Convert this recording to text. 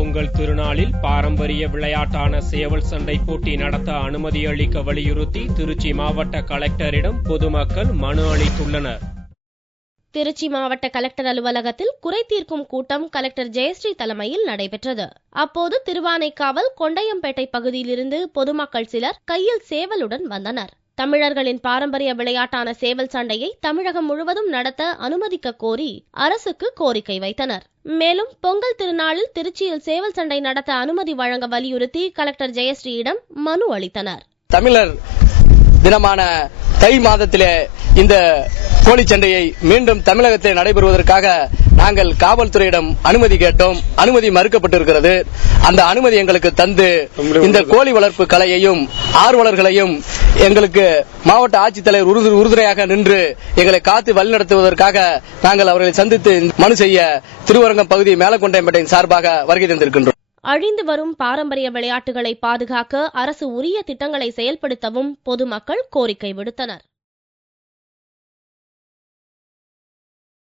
பொங்கல் திருநாளில் பாரம்பரிய விளையாட்டான சேவல் சண்டை போட்டி நடத்த அனுமதி அளிக்க வலியுறுத்தி திருச்சி மாவட்ட கலெக்டரிடம் பொதுமக்கள் மனு அளித்துள்ளனர். திருச்சி மாவட்ட கலெக்டர் அலுவலகத்தில் குறை தீர்க்கும் கூட்டம் கலெக்டர் ஜெயஸ்ரீ தலைமையில் நடைபெற்றது. அப்போது திருவானைக்காவல் கொண்டையம்பேட்டை பகுதியிலிருந்து பொதுமக்கள் சிலர் கையில் சேவலுடன் வந்தனர். தமிழர்களின் பாரம்பரிய விளையாட்டான சேவல் சண்டையை தமிழகம் முழுவதும் நடத்த அனுமதிக்க கோரி அரசுக்கு கோரிக்கை வைத்தனர். மேலும் பொங்கல் திருநாளில் திருச்சியில் சேவல் சண்டை நடத்த அனுமதி வழங்க வலியுறுத்தி கலெக்டர் ஜெயஸ்ரீயிடம் மனு அளித்தனர். தமிழர் தினமான தை மாதத்திலே இந்த கோழிச்சண்டையை மீண்டும் தமிழகத்தில் நடைபெறுவதற்காக நாங்கள் காவல்துறையிடம் அனுமதி கேட்டோம். அனுமதி மறுக்கப்பட்டிருக்கிறது. அந்த அனுமதி எங்களுக்கு தந்து இந்த கோழி வளர்ப்பு கலையையும் ஆர்வலர்களையும் எங்களுக்கு மாவட்ட ஆட்சித்தலைவர் உறுதுணையாக நின்று எங்களை காத்து வழிநடத்துவதற்காக நாங்கள் அவர்களை சந்தித்து மனு செய்ய திருவரங்கம் பகுதி மேலக்கொண்டையம்பேட்டையின் சார்பாக வருகை தந்திருக்கின்றோம். அழிந்து வரும் பாரம்பரிய விளையாட்டுகளை பாதுகாக்க அரசு உரிய திட்டங்களை செயல்படுத்தவும் பொதுமக்கள் கோரிக்கை விடுத்தனர்.